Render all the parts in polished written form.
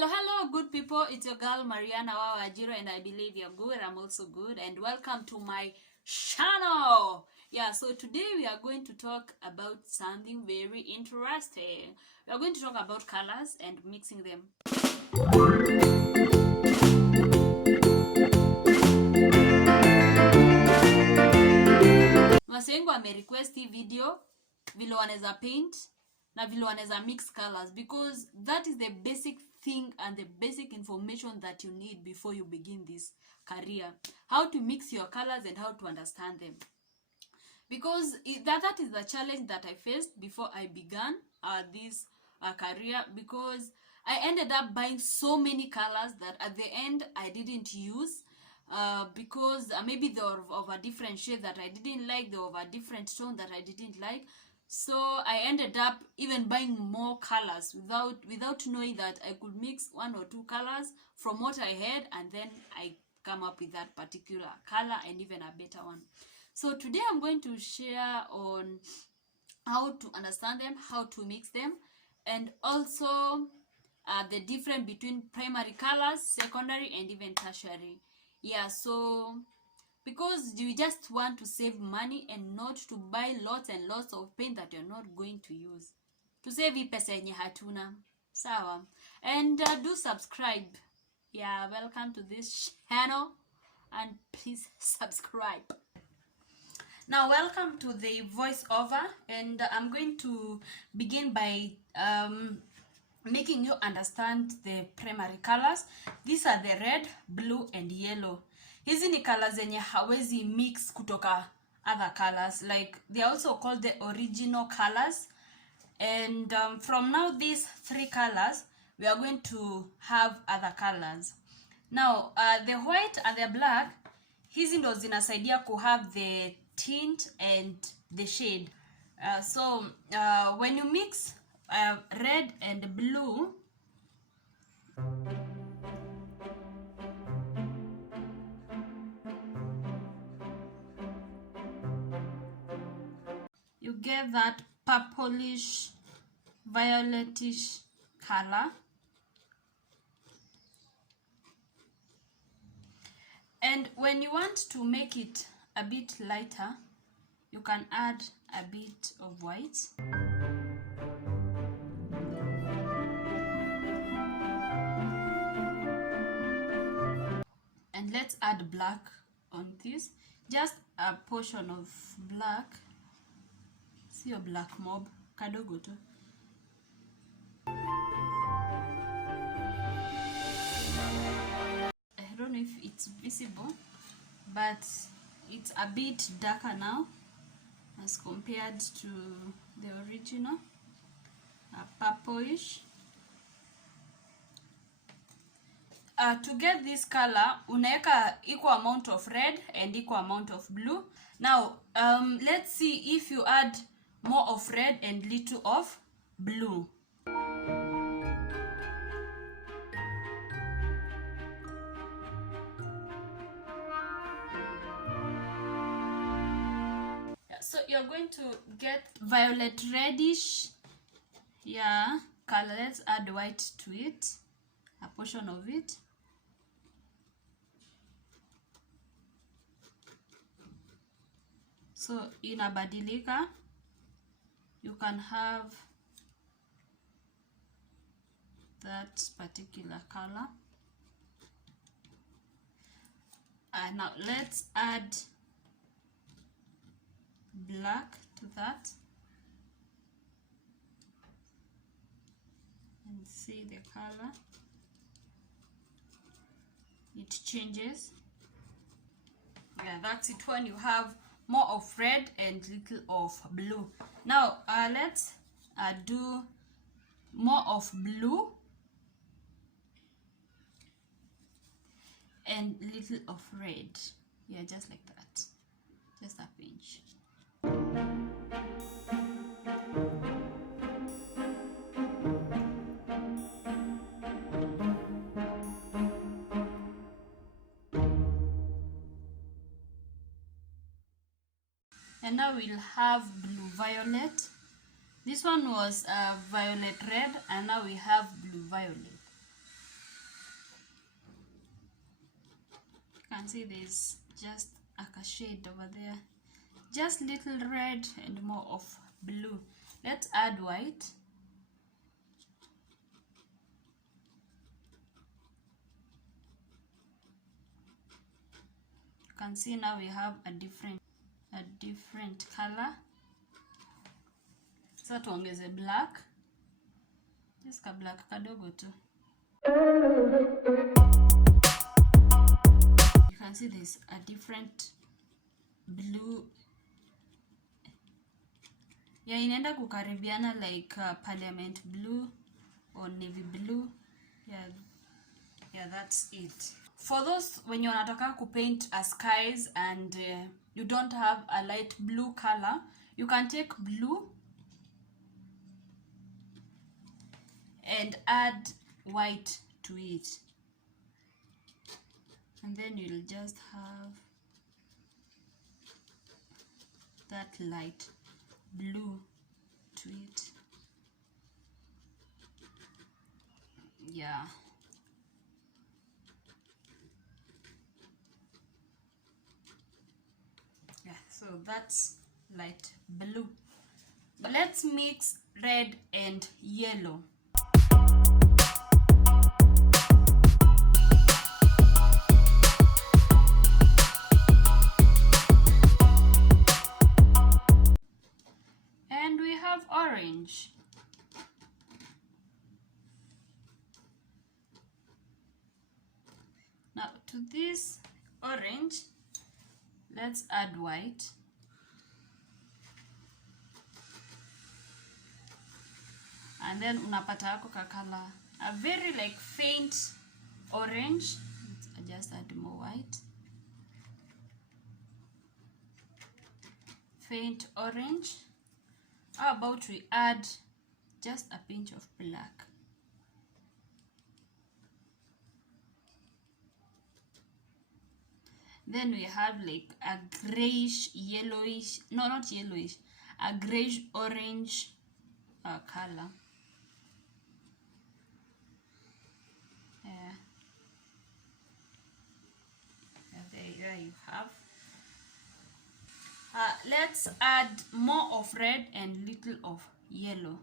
Hello, good people. It's your girl Mariana Wawajiro, and I believe you're good. I'm also good, and welcome to my channel. So today we are going to talk about something very interesting. We are going to talk about colors and mixing them. Wasengu wamerequest hii video vile wanaweza paint na vile wanaweza mix colors, because that is the basic thing and the basic information that you need before you begin this career. How to mix your colors and how to understand them. Because that is the challenge that I faced before I began this career, because I ended up buying so many colors that at the end I didn't use. Because maybe they were of a different shade that I didn't like, they were of a different tone that I didn't like. So I ended up even buying more colors without knowing that I could mix one or two colors from what I had, and then I come up with that particular color and even a better one. So today I'm going to share on how to understand them, how to mix them, and also the difference between primary colors, secondary, and even tertiary. So because you just want to save money and not to buy lots and lots of paint that you're not going to use. To save pesa yenye hatuna. Sawa. And do subscribe. Welcome to this channel, and please subscribe. Now, welcome to the voiceover, and I'm going to begin by making you understand the primary colors. These are the red, blue, and yellow. Hizi ni colors zenye hawezi mix kutoka other colors. Like, they are also called the original colors. And from now, these three colors, we are going to have other colors. Now, the white and the black, hizi ndo zinasaidia ku have the tint and the shade. So when you mix red and blue, you get that purplish, violetish color. And when you want to make it a bit lighter, you can add a bit of white. And let's add black on this. Just a portion of black. See your black mob. Kadogo tu. I don't know if it's visible, but it's a bit darker now as compared to the original, purplish. To get this color, unaweka equal amount of red and equal amount of blue. Now, let's see if you add more of red and little of blue. So you're going to get violet reddish color. Let's add white to it, a portion of it. So inabadilika, you can have that particular color. Now let's add black to that and see the color. It changes. That's it when you have more of red and little of blue. Now let's do more of blue and little of red. Just like that, just a pinch. And now we'll have blue violet. This one was violet red, and now we have blue violet. can see there's just a shade over there, just little red and more of blue. Let's add white. You can see now we have a different color. So tuongeze black, just ka black kadogo tu. You can see there's a different blue. Yeah, inaenda kukaribiana like parliament blue or navy blue. Yeah, that's it. For those when you wanataka kupaint skies and you don't have a light blue color, you can take blue and add white to it, and then you'll just have that light blue to it. Yeah, so that's light blue. But let's mix red and yellow. And we have orange. Now to this orange, let's add white. And then unapata yako ka color, a very like faint orange. Let's just add more white. Faint orange. How about we add just a pinch of black? Then we have like a grayish, yellowish, no, not yellowish, a grayish orange color. There you have. Let's add more of red and little of yellow.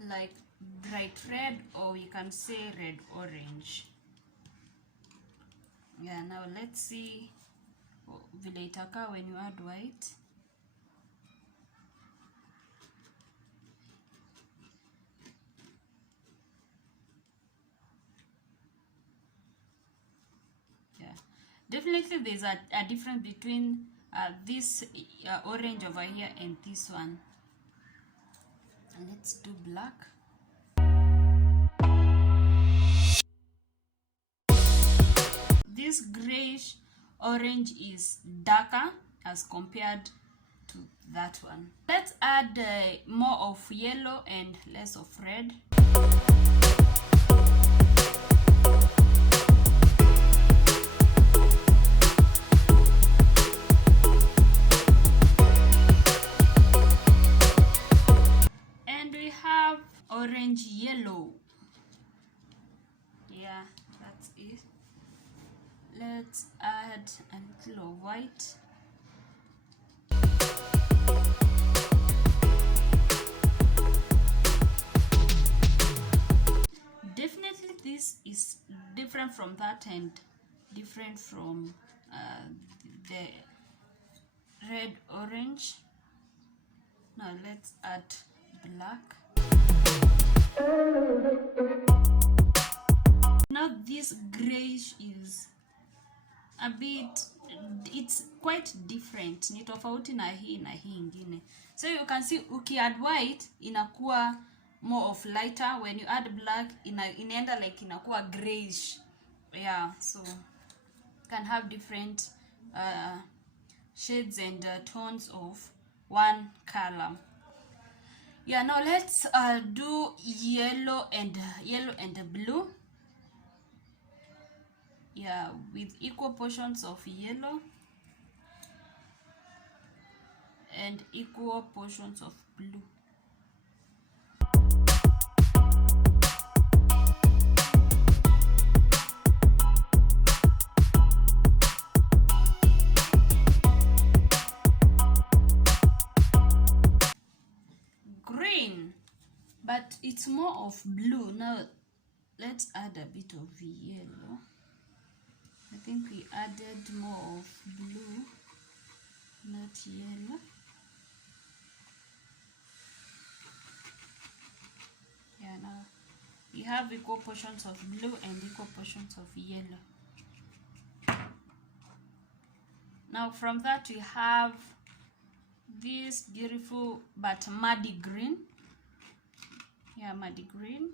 Like bright red, or we can say red orange. Yeah, now let's see vile itaka when you add white. Yeah, definitely there's a difference between this orange over here and this one. And let's do black. This grayish orange is darker as compared to that one. Let's add more of yellow and less of red. And we have orange yellow. Yeah, that's it. Let's add a little of white. Definitely this is different from that and different from the red orange. Now let's add black. Now this grayish is a bit, it's quite different, ni tofauti na hii ingine. So you can see uki add white inakuwa more of lighter, when you add black inaenda like inakuwa grayish. Yeah, so you can have different shades and tones of one color. Yeah, now let's do yellow and blue. Yeah, with equal portions of yellow and equal portions of blue. Green, but it's more of blue. Now let's add a bit of yellow. I think we added more of blue, not yellow. Yeah, now we have equal portions of blue and equal portions of yellow. Now from that we have this beautiful but muddy green. Yeah, muddy green.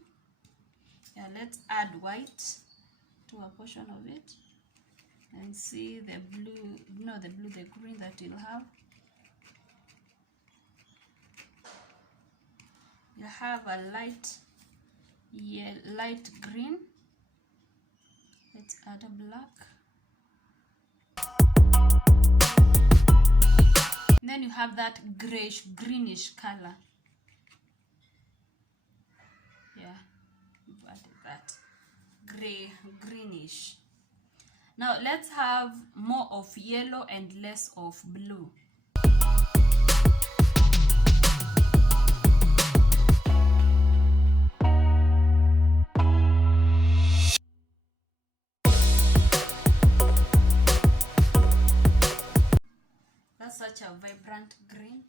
Yeah, let's add white to a portion of it and see the blue, no, the green that you'll have. You have a light green. Let's add a black. Then you have that greenish color. Yeah, we've added that greenish. Now let's have more of yellow and less of blue. That's such a vibrant green.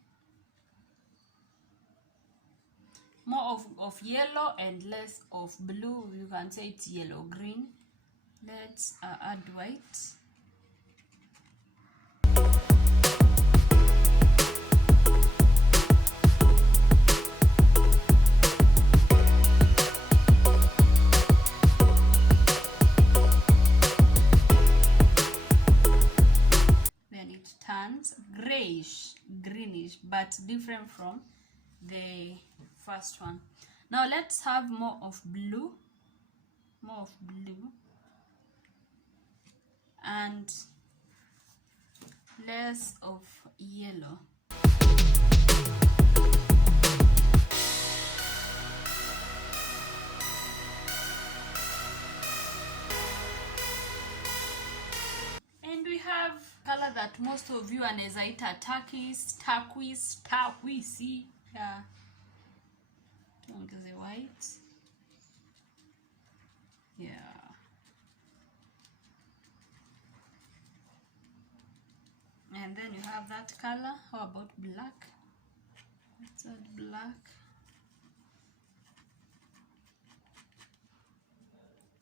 More of yellow and less of blue. You can say it's yellow green. Let's add white. Then it turns greenish, but different from the first one. Now let's have more of blue and less of yellow. And we have color that most of you anaweza ita turquoise. Yeah. Tuongeze white. Yeah. And then you have that color. How about black? Let's add black.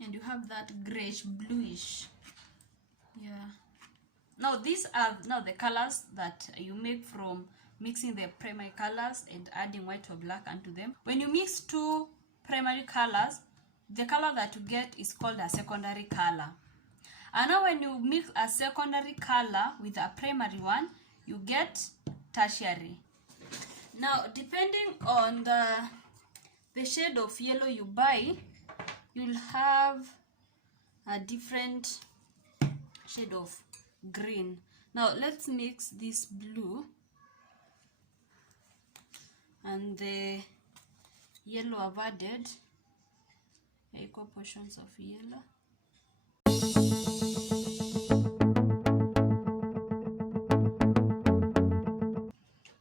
And you have that grayish bluish. Yeah. Now these are the colors that you make from mixing the primary colors and adding white or black onto them. When you mix two primary colors, the color that you get is called a secondary color. And now when you mix a secondary color with a primary one, you get tertiary. Now depending on the shade of yellow you buy, you'll have a different shade of green. Now let's mix this blue and the yellow I've added equal portions of yellow.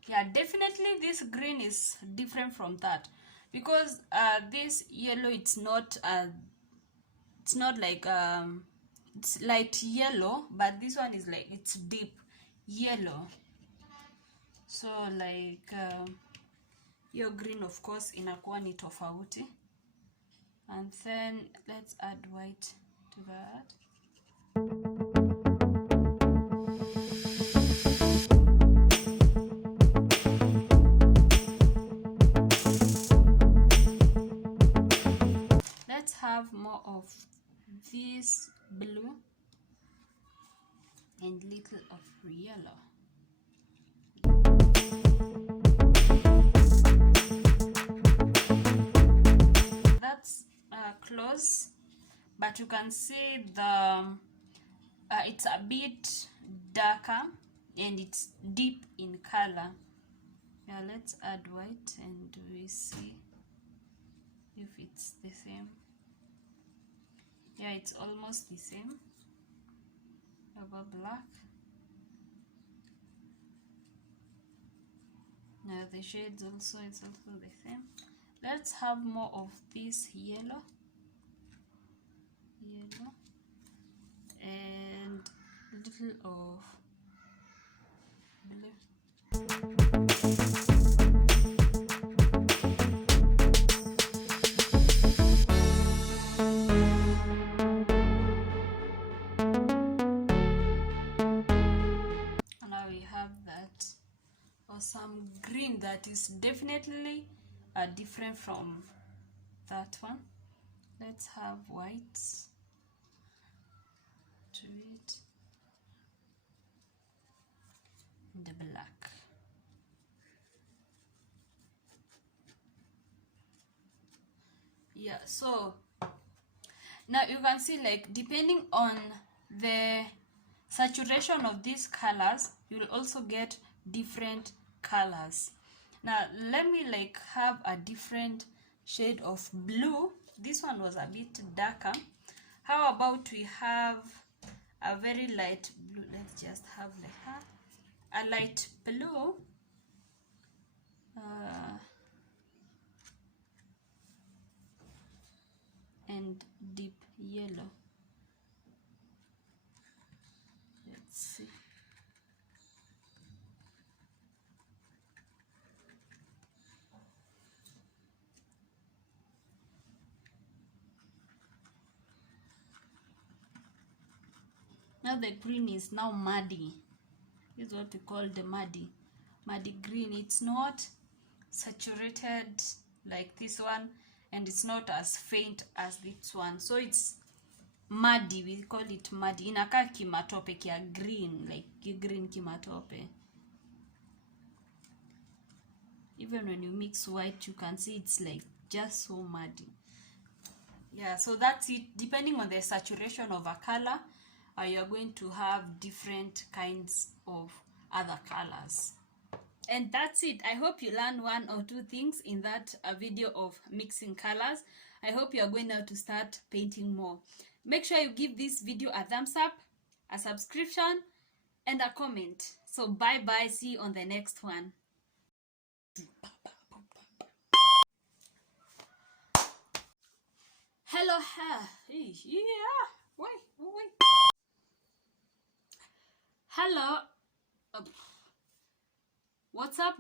Yeah, definitely this green is different from that, because this yellow, it's not like it's light yellow, but this one is like, it's deep yellow. So like your green of course inakuwa ni tofauti. And then let's add white to that. Let's have more of this blue and little of yellow. That's close, but you can see the it's a bit darker and it's deep in color. Yeah, let's add white and we see if it's the same. Yeah, it's almost the same. Over black. Now the shades also, it's also the same. Let's have more of this yellow and a little of blue. Now we have that awesome green that is definitely different from that one. Let's have white to it and the black. Yeah, so now you can see, like, depending on the saturation of these colors, you will also get different colors. Now let me like have a different shade of blue. This one was a bit darker. How about we have a very light blue? Let's just have like a light blue, and deep yellow. Let's see. Now the green is now muddy. This is what we call the muddy green. It's not saturated like this one, and it's not as faint as this one, so it's muddy. We call it muddy. Inakaa kimatope kia green, like green kimatope. Even when you mix white, you can see it's like just so muddy. Yeah, so that's it. Depending on the saturation of a color, you're going to have different kinds of other colors. And that's it. I hope you learned one or two things in that video of mixing colors. I hope you are going now to start painting more. Make sure you give this video a thumbs up, a subscription, and a comment. So bye bye. See you on the next one. Hello, yeah. Wait. Hello. What's up?